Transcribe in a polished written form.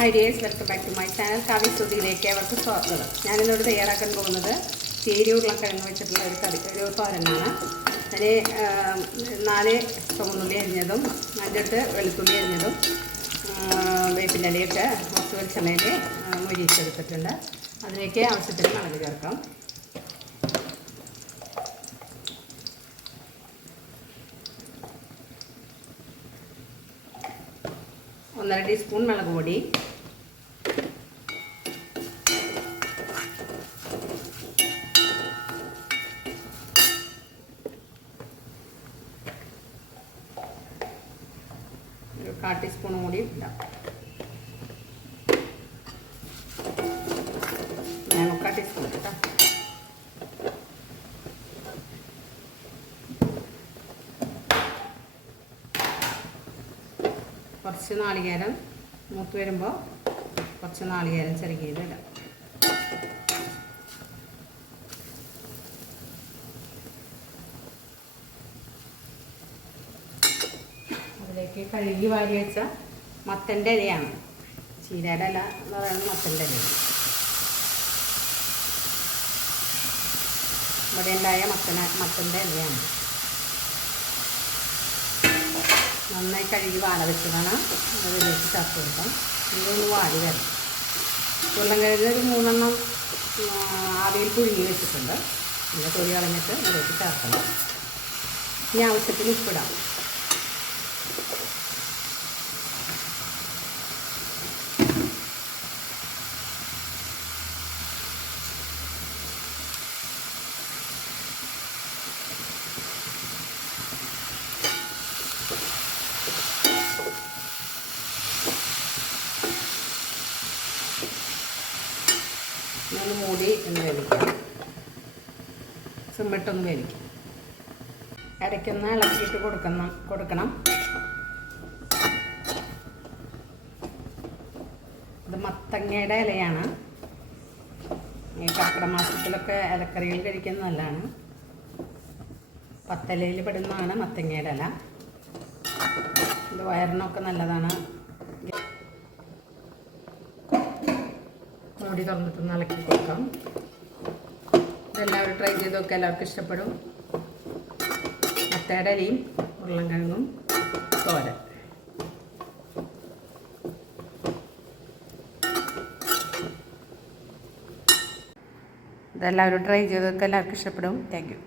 Hi dears, welcome back to my channel. കാവ്യസ്തുതിയിലേക്ക് അവർക്ക് സ്വാഗതം. ഞാനിന്നോട് തയ്യാറാക്കാൻ പോകുന്നത് ചേരി ഉരുളക്കിഴങ്ങ് വെച്ചിട്ടുള്ള ഒരു തോരനാണ്. അതിന് 4 ചുവന്നുള്ളി അരിഞ്ഞതും 5 വെളുത്തുള്ളി അരിഞ്ഞതും വേപ്പിൻ്റെ ഇലയിട്ട് കുറച്ച് വെളിച്ചെണ്ണയിൽ മൊരിയിച്ചെടുത്തിട്ടുണ്ട്. അതിലേക്ക് ആവശ്യത്തിന് മുളക് ചേർക്കാം. ഒന്നര ടീസ്പൂൺ മുളക് പൊടി, ഒരു 1/4 ടീസ്പൂൺ കൂടി ഇടാം. ഞാൻ 1/4 ടീസ്പൂൺ കേട്ടോ. കുറച്ച് നാളികേരം മൂത്ത് വരുമ്പോൾ കുറച്ച് നാളികേരം ചെറുകിയത് ഇടാം. അതിലേക്ക് കഴുകി വാരി വെച്ച മത്തൻ്റെ ഇലയാണ്. ചീരയുടെ ഇല എന്ന് പറയുന്നത് മത്തൻ്റെ ഇല. ഇവിടെ ഉണ്ടായ മത്തൻ്റെ ഇലയാണ്. നന്നായി കഴുകി വാല വെച്ചതാണ് അതിലേക്ക് ചേർത്ത് കൊടുക്കാം. ഇതൊന്ന് വാടി വരണം. ഉരുളക്കിഴങ്ങ് ഒരു 3 ആവിയിൽ പുഴുങ്ങി വെച്ചിട്ടുണ്ട്. പിന്നെ തൊലി കളഞ്ഞിട്ട് ഇതിലേക്ക് ചേർക്കണം. ഇനി ആവശ്യത്തിന് ഉപ്പിടാം. ഒന്ന് മൂടി ഒന്ന് വേവിക്കാം. സിമ്മിട്ടൊന്ന് വേവിക്കാം. ഇടയ്ക്കൊന്ന് ഇളക്കിയിട്ട് കൊടുക്കണം. ഇത് മത്തങ്ങയുടെ ഇലയാണ്. ഈ കർക്കിടക മാസത്തിലൊക്കെ ഇലക്കറികൾ കഴിക്കുന്നത് നല്ലതാണ്. പത്തലയിൽ പെടുന്നതാണ് മത്തങ്ങയുടെ ഇല. ഇത് വയറിനൊക്കെ നല്ലതാണ്. മൂടി തുറന്നിട്ടൊന്ന് ഇളക്കി കൊടുക്കാം. ഇതെല്ലാവരും ട്രൈ ചെയ്ത് നോക്കുക. എല്ലാവർക്കും ഇഷ്ടപ്പെടും. മത്തയുടെ ഇലയും ഉരുളക്കിഴങ്ങും തോരൻ. ഇതെല്ലാവരും ട്രൈ ചെയ്ത് നോക്കുക. എല്ലാവർക്കും ഇഷ്ടപ്പെടും. Thank you.